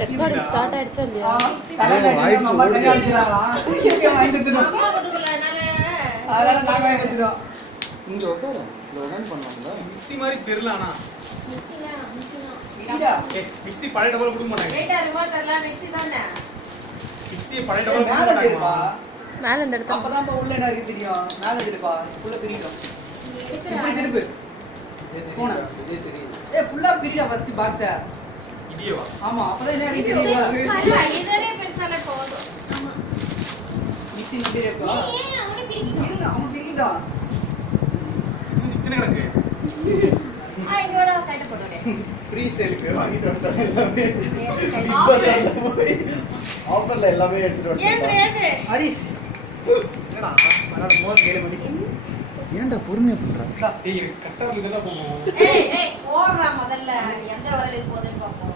Recording start ஆயிடுச்சா இல்லையா? அதனால நாங்க வாங்கி கொடுத்துறோம். இங்க உட்காரு. இங்க உட்கார்ந்து பண்ணுவாங்கல. மிக்ஸி மாதிரி தெரியலனா. இல்லடா. மிக்ஸி பழைய டபுள் கொடுக்க மாட்டாங்க. ரைட்டா ரிமோட் தரலாம் மிக்ஸி தானே. மிக்ஸி பழைய டபுள் கொடுக்க மேல மாட்டாங்க. எடுப்பா. மேல இந்த இடத்துல அப்பதான் உள்ள என்ன இருக்கு தெரியும். மேல எடுப்பா. உள்ள பிரிக்கும். இப்படி திருப்பு. போனா. இதே தெரியும். ஃபுல்லா பிரிடா ஃபர்ஸ்ட் பாக்ஸ. இடியவா? ஆமா அப்பதான் என்ன இருக்கு தெரியும். இல்ல இதரே பெருசால போதும். ஆமா. மிக்ஸி நிட்டே இருக்கா? ஏன் அவனே பிரிக்கணும்? இருங்க அவன் பிரிக்கிட்டா. இது இத்தனை கிடக்கு. இங்கோட கைட்ட போடுறேன். ஃப்ரீ சேலுக்கு வாங்கிட்டு வந்துட்டாங்க எல்லாமே. ஆஃபர்ல எல்லாமே எடுத்துட்டு வந்துட்டாங்க. ஏந்து ஹரிஷ் என்னடா? அதனால மோர் கேல பண்ணிச்சு. ஏன்டா பொறுமையா பண்றா? டேய் கட்டர்ல இதெல்லாம் போவோம். ஏய் போடுறா முதல்ல எந்த வரலுக்கு போகுதுன்னு பாப்போம்.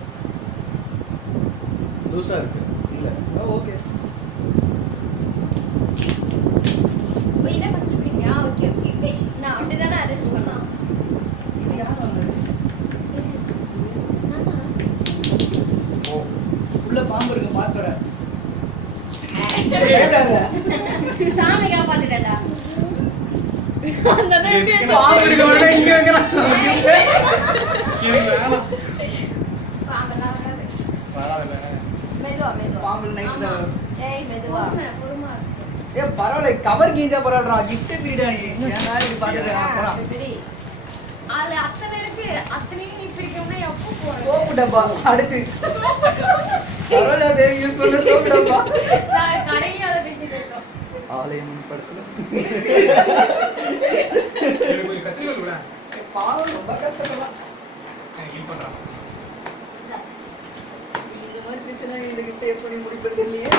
லூசா இருக்கு. இல்ல. ஓகே. போய் இத ஃபர்ஸ்ட் பிடிங்க. Okay okay. நான் அப்படி தான அரேஞ்ச் பண்ணா. இது யார் வந்தது? ஓ. உள்ள பாம்பு இருக்கு பாத்து வரேன். கேடாத. சாமி காப்பாத்திட்டடா. அந்த பாம்பு இருக்கு உள்ள இங்க வைக்கறா. இது வேணாம். பாம்பெல்லாம் வராது. வராதல. மெதுவா பாம்பு நைட் தான் வரும். ஏய் மெதுவா பொறுமா ஏ பரவாயில்லை கவர் கீஞ்சா பரவாயில்லைடா gift பீடா நீ ஏன்னா இது பாத்துட்டு போடா சரி ஆளு அத்தனை இருக்கு அத்தனையும் நீ பிரிக்கணும்னா எப்போ போற சோப்பு டப்பா அடுத்து சரோஜா தேவி யூஸ் பண்ண சோப்பு டப்பா நான் கடையில அத பேசிட்டு இருக்கோம் ஆலயம் படத்துல எனக்கு கொஞ்சம் கத்திரிக்கோல் கூட. பாவம் ரொம்ப கஷ்டப்படா எனக்கு ஹெல்ப் பண்றா. இந்த மாதிரி பிரச்சனை இந்த கிட்ட எப்படி முடிப்பது இல்லையே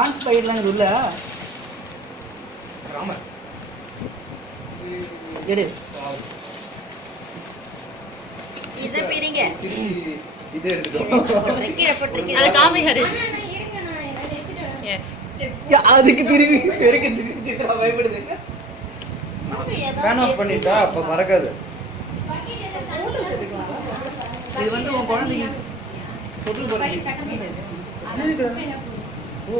ஆன்ஸ் பைட்லாம் இது உள்ள ராமர். எடு இத பிரிங்க இதே எடுத்துக்கோ. ரெக்கி போட்டுருக்கீங்க அது காமி ஹரிஷ். இருங்க நான் இத எடுத்துட்டு வரேன் எஸ். அதுக்கு திரும்பி பெருக்கு திரும்பி சித்ரா பயப்படுது ஃபேன் ஆஃப் பண்ணிட்டா அப்ப மறக்காது. இது வந்து உன் குழந்தைக்கு பொருள் போடுறது ஓ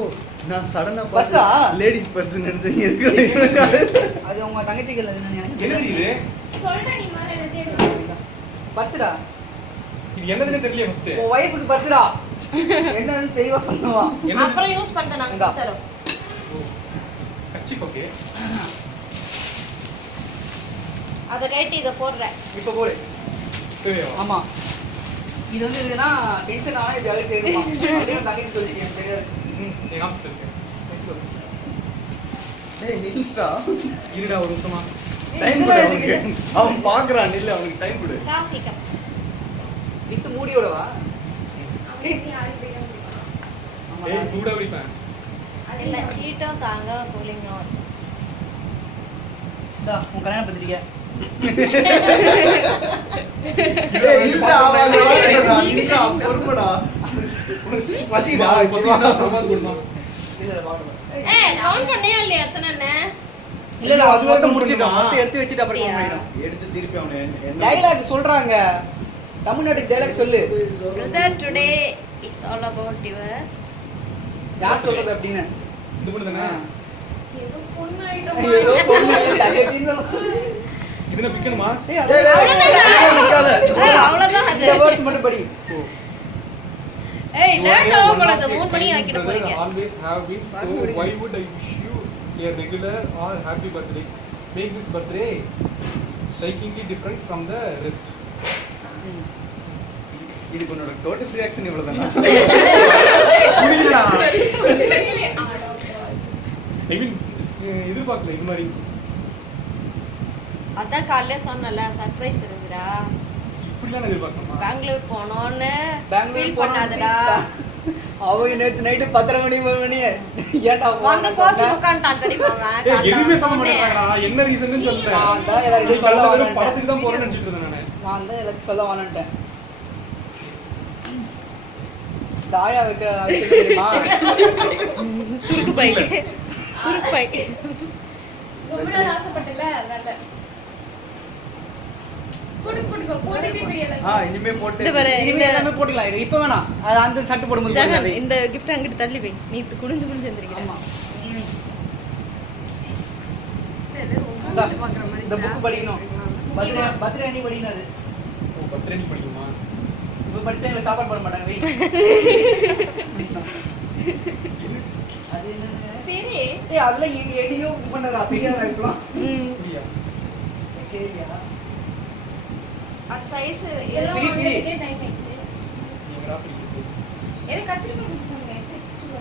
நான் சடனா பஸ்ஸா? லேடிஸ் பர்சன் நினைச்சேன். அது உங்க தங்கச்சிக்கு இல்லைன்னு என்ன நினைக்கிறேன் தெரியுது? சொல்றா நீ மாதிரி எடுத்து பர்சுடா இது என்னதுன்னு தெரியல ஃபர்ஸ்ட். உன் வைஃபுக்கு பர்சுடா என்னன்னு தெளிவா சொல்லுவா என்ன? அப்புறம் யூஸ் பண்ணத நாங்க இந்தா. தரோம் கச்சி ஓகே. அத கைட்டி இத போடுறேன் இப்ப போடு சரியா? ஆமா இது வந்து இதுனா டென்ஷன் ஆனா இது அழுக்கு தெரியுமா அப்படியே தங்கச்சி சொல்லிச்சு எனக்கு தெரியாது எங்க ஆபீஸ்ல இருக்கு. வச்சுக்கோ. ஏய் நில்லுடா. இருடா ஒரு நிமிஷமா. டைம் கொடு அவனுக்கு. அவன் பாக்குறான் நில்லு அவனுக்கு டைம் கொடு. காமிக்க வித்து மூடியோடவா ஏய் சூடா விரிப்பேன். இல்ல ஹீட்டும் தாங்க கூலிங்கும் உன் கல்யாண பத்திரிக்கை ஏய் இல்ல அவன் இல்ல பொறுமடா. பசிடா பசிடா சமாதி கொடுமா. இல்ல இல்ல பாக்கணும் ஏய் கவுண்ட் பண்ணியா இல்லையா எத்தனை இல்ல இல்ல அது அது வந்து வந்து முடிச்சிட்டோம் முடிச்சிட்டோம். மொத்தம் எடுத்து வச்சிட்டு அப்புறம் அப்படியா? கவுண்ட் பண்ணிடும் எடுத்து திருப்பி அவனை டைலாக் சொல்றாங்க தமிழ்நாட்டுக்கு டைலாக் சொல்லு Brother, today is all about your யார் சொல்றது அப்படின்னு இது பண்ணு தானே. ஏதோ பொண்ணு ஏதோ பொண்ணு தங்கச்சின்னு சொல்லு. இதுன பிக்கணுமா? ஏய், நிக்காத. அவ்வளவுதான் அது. இந்த words மட்டும் படி ஏய் லேட் ஆக கூடாது 3 மணி ஆக்கிட போறீங்க Always have been, so why would I wish you a regular or happy birthday? Make this birthday strikingly different from the rest. இதுக்கு உன்னோட டோட்டல் ரியாக்ஷன் இவ்வளவுதான். புரியலடா. I mean எதிர்பார்க்கல இது மாதிரி. அதான் காலையில சொன்னல சர்ப்ரைஸ் இருக்குடா இப்படிலாம் எதிர்பார்க்கணுமா? பெங்களூர் போனோன்னு பெங்களூர் ஃபீல் பண்ணாதடா அவங்க நேத்து நைட்டு 10:30 மணி 9 மணி ஏன்டா வந்து கோச்சு உட்கார்ந்துட்டான் தெரியுமா அவன் ஏய் எதுவுமே சொல்ல காலைல மாட்டேங்கடா. என்ன ரீசன்னு சொல்றேன். நான் தான் எல்லாரும் சொல்ல வெறும் வரேன் படத்துக்கு தான் போறேன்னு நினைச்சிட்டு இருந்தேன் நானு. நான் தான் எல்லாத்தையும் சொல்ல வானேன்ட்டேன் தாயா வைக்க வச்சு தெரியுமா சுருக்கு பைக். சுருக்கு பைக். ரொம்ப நாள் ஆசைப்பட்டல அதனால போட்டுட்டே கிடையாது. இனிமே போட்டு இந்த பாரு இனிமே இந்த எல்லாமே போட்டுக்கலாம் இரு. இப்ப வேணாம் அது அந்த சட்டை போடும்போது ஜகன் போடலாம். இந்த gift அங்கிட்டு தள்ளி வை. நீ குடிஞ்சு குடிஞ்சு எந்திரிக்கிற. ஆமா இது இந்தா, உங்களுக்கு பார்க்குற மாதிரி இந்த புக் படிக்கணும் பர்த்டே அன்னி படிக்கணும் அது ஓ பர்த்டே நீ படிக்குமா? இப்ப படிச்சா எங்களுக்கு சாப்பாடு போட மாட்டாங்க வெய் அது என்ன பேரு ஏய் அதெல்லாம் எடியோ இது பண்றா தெரியாதா இப்பலாம் ம். புரியா? கேரியா அது சைஸ் பிரி, எல்லாம் பிரி. வாங்குறதுக்கே டைம் ஆயிடுச்சு. எங்கடா பிடிக்குது? எது கத்திரிக்காய் கொடுத்தாங்க எடுத்து வச்சுக்கோ.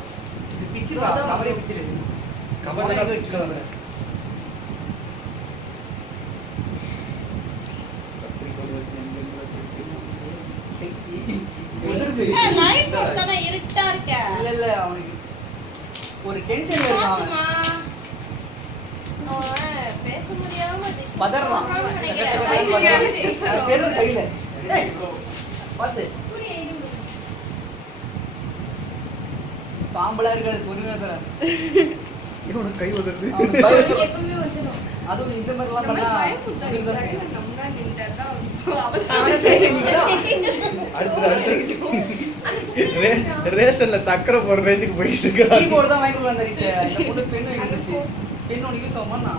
இது பிச்சிரா கவரே பிச்சிரு கவர் கவர் தான் வச்சுக்கலாம் உதிருது லைட் போட்டானே இருட்டா இருக்க. இல்ல இல்ல அவனுக்கு ஒரு டென்ஷன் வருதான் பாத்துமா. அவன் பேச முடியாம பதறான் நினைக்கிறேன். பேரு கையில ஏய் பாத்து புரிய ஐடி பாம்பலா இருக்காது பொறுமையா இருக்கற இவனுக்கு கை உதறது அவனுக்கு பயம் எப்பவுமே வந்துடும். அதுவும் இந்த மாதிரி எல்லாம் நம்ம பண்ணா பயப்படுத்தாங்க. இதுதான் செய்யும். நம்ம முன்னாடி நின்னுட்டா ரேஷன்ல சக்கரை போற ரேஞ்சுக்கு போயிட்டு இருக்கா கீபோர்டு தான் வாங்கி கொடுக்கலாம் தரிசு இந்த பொண்ணு பென் வாங்கி கொடுத்துச்சு பென் ஒன்று யூஸ் ஆகுமா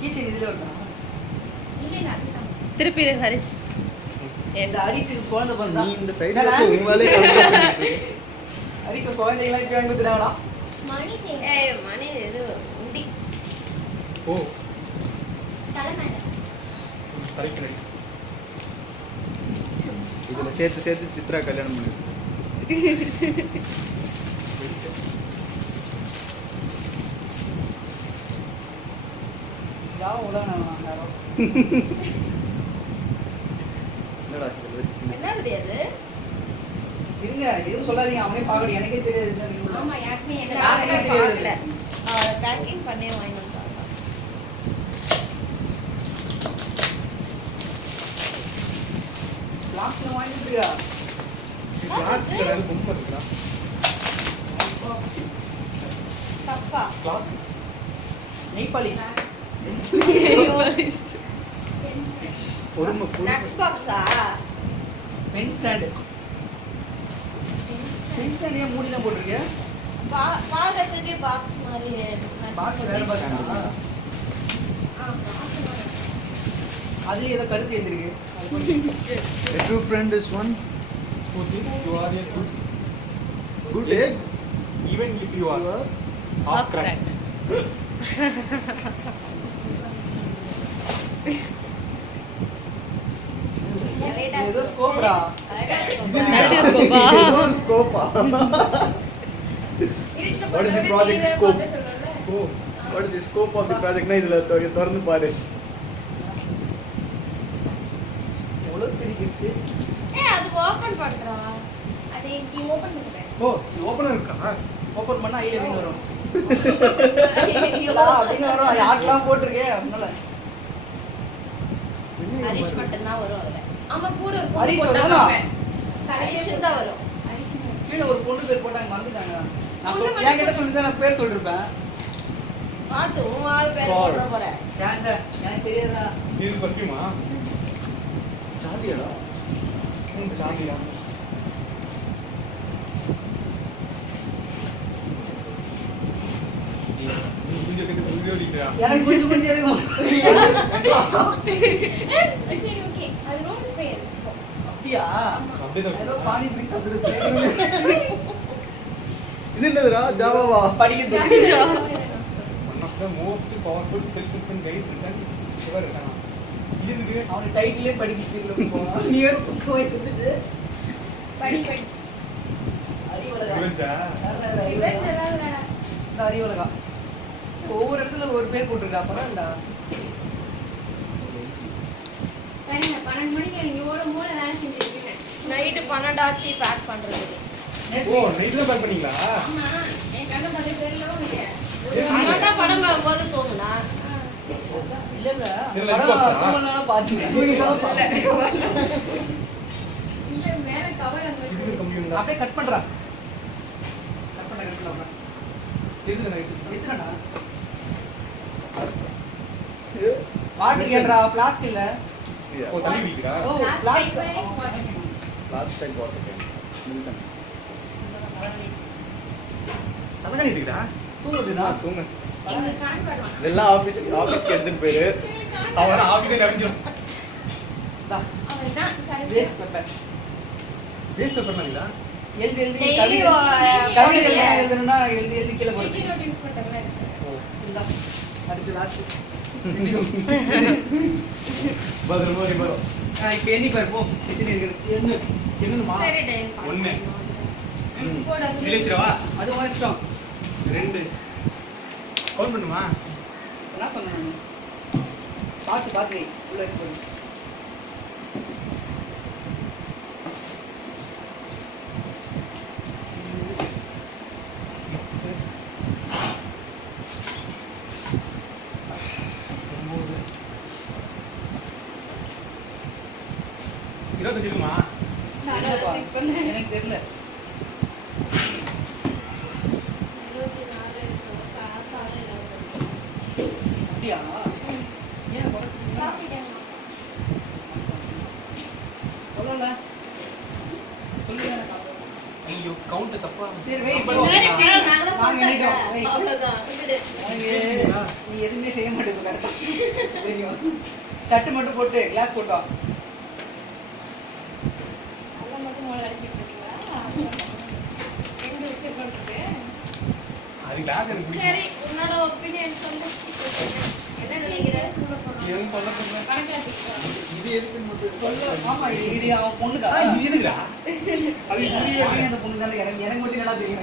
கீச்சன் இதுல இருக்கா திருப்பி இரு, ஹரிஷ். இந்த அரிசி குழந்தை பார்த்தா நீ இந்த சைடுல வந்து உங்களாலே கால்குலேஷன் அரிசி குழந்தைகளாம் இப்படி வாங்கி கொடுத்துட்டாங்களா மணி ஏய் மணி இது உண்டி. ஓ தலைமையில கரெக்ட் ரைட். இதுல சேர்த்து சேர்த்து சித்ரா கல்யாணம் பண்ணுது யாரும் உதவணும் யாரோ என்னடா இதை வச்சு என்ன தெரியாது. இருங்க எதுவும் சொல்லாதீங்க அவனே பார்க்கணும் எனக்கே தெரியாது என்ன நீங்க ஆமா யாருமே யாருமே எனக்கு தெரியாது. பார்க்கல. அவளை பேக்கிங் பண்ணி வாங்கி வந்தாங்க. லாஸ்ட்ல வாங்கிட்டு இருக்கா கிளாஸ் கிடையாது ரொம்ப இருக்குடா. தப்பா கிளாஸ் நெய் பாலிஷ் பொறுமை நட்ஸ் பாக்ஸா? பென் ஸ்டாண்டு பென் ஸ்டாண்ட் ஏன் மூடிலாம் போட்டிருக்க பாகத்துக்கே பாக்ஸ் மாதிரி பாக்ஸ் வேற பாக்ஸா அதுல ஏதோ கருத்து எழுதிருக்கு A true friend is one who thinks you are a good egg even if you are half cracked. ஏதோ ஸ்கோப்டா scope What is the project scope? Oh, What is the scope of the project? Na idla திறந்து பாரு எவ்வளவு பெரிய gift அது open பண்றா. அது இப்படி open பண்ணுங்க. oh, ஓபனர் இருக்கா? ஓபன் பண்ணா ஐல மீன் வரும் அப்படின்னு வரும் யாரெல்லாம் போட்டிருக்கே அதனால ஹரிஷ் மட்டும் தான் வரும் அதுல. ஆமா கூட ஹரிஷ் வரலாம் ஹரிஷ் தான் வரும். கீழே ஒரு பொண்ணு பேர் போட்டாங்க மறந்துட்டாங்க நான் என்கிட்ட சொல்லிதான் நான் பேர் சொல்லிருப்பேன் பாத்து உன் ஆள் பேர் Call. போட போற. சாந்த எனக்கு தெரியாதா இது பர்ஃபியூமா? ஜாலியாடா சாலியா. நீ கொஞ்சம் கிட்ட வீடியோ எடுக்கறியா? எனக்கு கொஞ்சம் கொஞ்சம் இருக்கும் சரி ஓகே. அது ரூம் ஸ்ப்ரே வெச்சுக்கோ. அப்படியா அப்படியே தான் ஏதோ பானி பூரி சாப்பிடுறது இது என்னதுடா ஜாவாவா படிக்கிறது one of the most powerful self-help guide written ever written. இதுக்கு அவனுக்கு டைட்டிலே படிக்க போவான் நீ வேற புக் வாங்கி வந்துட்டு படி படி. அறிவழகா இவன்ஜா இவன் சொல்லல. இந்த அறிவழகா ஒவ்வொரு இடத்துல ஒரு பேர் போட்டிருக்கா பரவாயில்லடா பாருங்க 12 மணிக்கு நீங்க ஓட மூளை வேலை செஞ்சிருக்கீங்க. நைட் 12 ஆச்சு பேக் பண்றதுக்கு. ஓ நைட் தான் பேக் பண்ணீங்களா? ஆமா என் கண்ணை பார்த்து தெரியல உனக்கு. ஆனா தான் படம் பார்க்கும்போது தூங்குனா. இல்ல இல்ல இதுல படம் Xbox-ஆ? தூங்கலனாலும் பாத்தீங்க இல்ல மேல கவர் அங்க இதுக்கு வச்சு. கம்ப்யூட்டர் அப்படியே கட் பண்றா கட் பண்ண இதுல நைட் எத்தனடா வாட்டர் கேன்றா ஃப்ளாஸ்க் இல்ல ஓ தள்ளி வைக்கிறா ஓ ஃப்ளாஸ்க் லாஸ்ட் டைம் போட்டுட்டேன் மில்டன் அதெல்லாம் இதுக்குடா தூங்குதுதான் தூங்க எங்களுக்கு கணக்கு வருவானா இதெல்லாம் ஆபீஸ்க்கு எடுத்துட்டு போயிரு அவன் ஆபீஸே நிறைஞ்சிரும் அவன் தான் கடைசி வேஸ்ட் பேப்பர் வேஸ்ட் பேப்பர்லாம் இல்ல எழுதி எழுதி Daily கவிதை கவிதை எழுதி. எழுதுனா எழுதி எழுதி கீழே போடுது சிட்டி நோட் இன்ஸ்பெக்டர்ல இருக்கு சரிதா அடுத்து லாஸ்ட் பத்திரமா வரும் இப்போ எண்ணி பாரு போ எத்தனை இருக்குது என்னமா சரி டைம் ஒண்ணு போடா இல்ல வச்சிரவா அது உன் இஷ்டம் 2 கவுண்ட் பண்ணுமா என்ன சொன்னேன் நான் பார்த்து பார்த்து வை உள்ள வைக்க போறேன் இருபத்தஞ்சு இருக்குமா தெரியலப்பா. எனக்கு தெரியல 24 காசு அப்படியா ஏன் குறைச்சிட்டீங்க காபி டைம் சொல்லல சொல்லுங்க ஐயோ கவுண்ட் தப்பா சரி வை நாங்க தான் நாங்க எண்ணிட்டோம். வை. சொல்லிட்டோம் அவ்வளவுதான் விடு. எனக்கு நீ எதுவுமே செய்ய மாட்டேங்க கரெக்டா தெரியும் சட்டு மட்டும் போட்டு கிளாஸ் போட்டோம் அதெல்லாம் மட்டும் மோளை அடிச்சிட்டு இருக்கீங்களா எங்க வச்சு பண்றது அது கிளாஸ் எனக்கு பிடிக்கும் சரி உன்னோட ஒப்பீனியன் சொல்லு என்ன நினைக்கிற எதுவும் சொல்ல சொல்ல கணக்குல பிடிக்கும் இது எதுக்கு மட்டும் சொல்ல ஆமா இது அவன் பொண்ணுக்கா இது எதுக்குடா அது நானே அந்த பொண்ணு தானே எனக்கு மட்டும் நல்லா தெரியும்